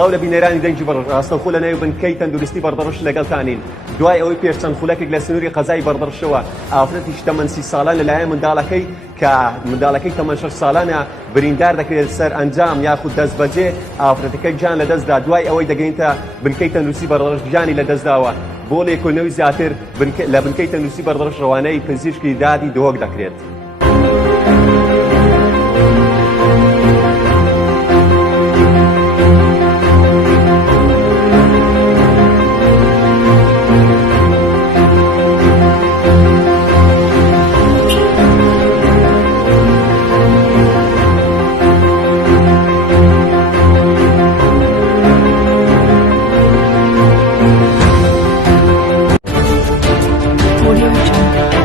سڵاو لە بینەرانی دەنگی بەڕاستەوخۆ لە ناوی بنکەی تەندروستی بەردەڕەش لەگەڵتانین. دوای ئەوەی پێشچەند خولەکێک لە سنووری قەزای بەردەڕەشەوە ئافرەتیش تەمەن 30 ساڵان لەلایەن منداڵەکەی کە منداڵەکەی تەمەن 6 ساڵانە بریندار دەکرێت سەر ئەنجام یاخود دەست بەجێ ئافرەتەکەی گیان لەدەستدا. دوای ئەوەی دەگەینتە بنکەی تەندروستی بەردەڕەش گیانی لەدەستداوە. بۆ لێکۆڵینەوەی زیاتر لە بنکەی تەندروستی بەردەڕەش ڕەوانەی پزیشکی دادی دۆک دەکرێت. Audio Jungle.